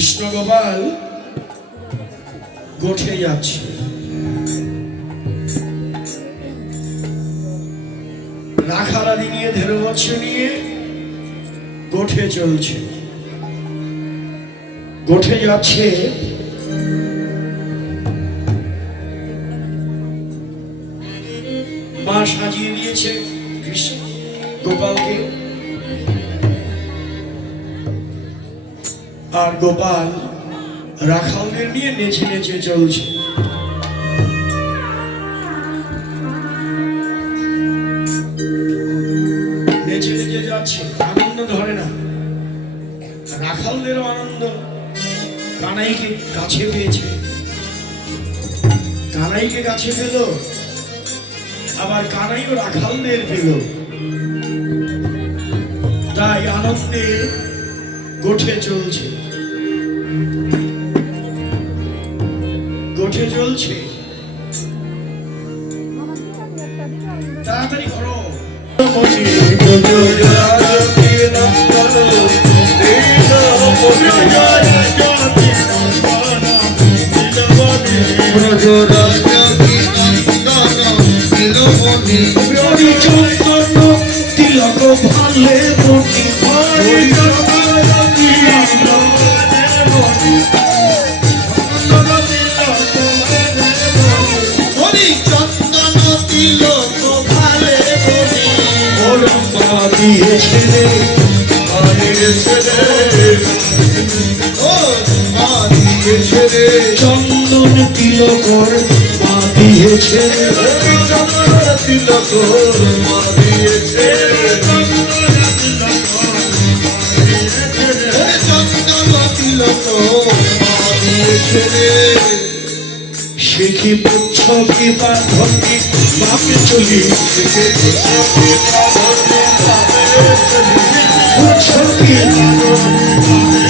কৃষ্ণ গোপাল গোঠে যাচ্ছে। রাখারাদি নিয়ে দেড় বছর নিয়ে গোঠে চলছে। গোঠে যাচ্ছে মা সাজিয়ে দিয়েছে কৃষ্ণ গোপালকে। আর গোপাল রাখালদের নিয়ে নেচে নেচে চলছে। নেচে নেচে যাচ্ছে, আনন্দ ধরে না। রাখালদেরও আনন্দ, কানাইকে কাছে পেয়েছে। কানাইকে কাছে পেল, আবার কানাইও রাখালদের পেল। তাই আনন্দে গোঠে চলছে গোঠে চলছে তাড়াতাড়ি করো তিলক ভালে মনি চন্দন তিলকর, মা দিয়েছে। সে কি পুচ্ছ কি বা ভক্তি বাপে চলি পুচ্ছ কি ষোলো না মনে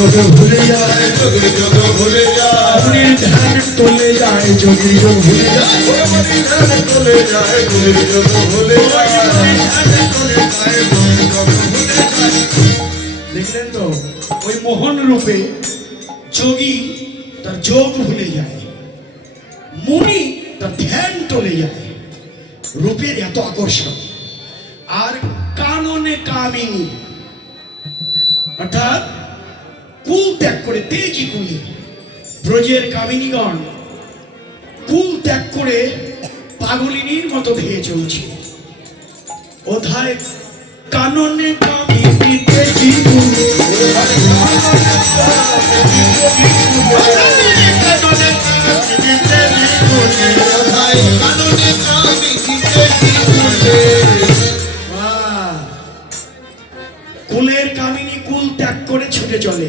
ধ্যান তোলে যায় দেখলেন তো, ওই মোহন রূপে যোগী তার যোগ ভুলে যায়, মনি তার ধ্যান টলে যায়, রূপের এত আকর্ষণ। আর কাননে কামিনী, অর্থাৎ ত্যাগ করে তেজি কুলে। ব্রজের কামিনীগণ কুল ত্যাগ করে পাগলিনীর মতো ভেয়ে চলছে। ওধায় কাননে কুলের কামিনী কুল ত্যাগ করে ছুটে চলে।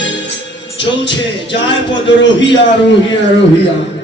চলছে। যায় পদ রহিয়া রহিয়া রহিয়া।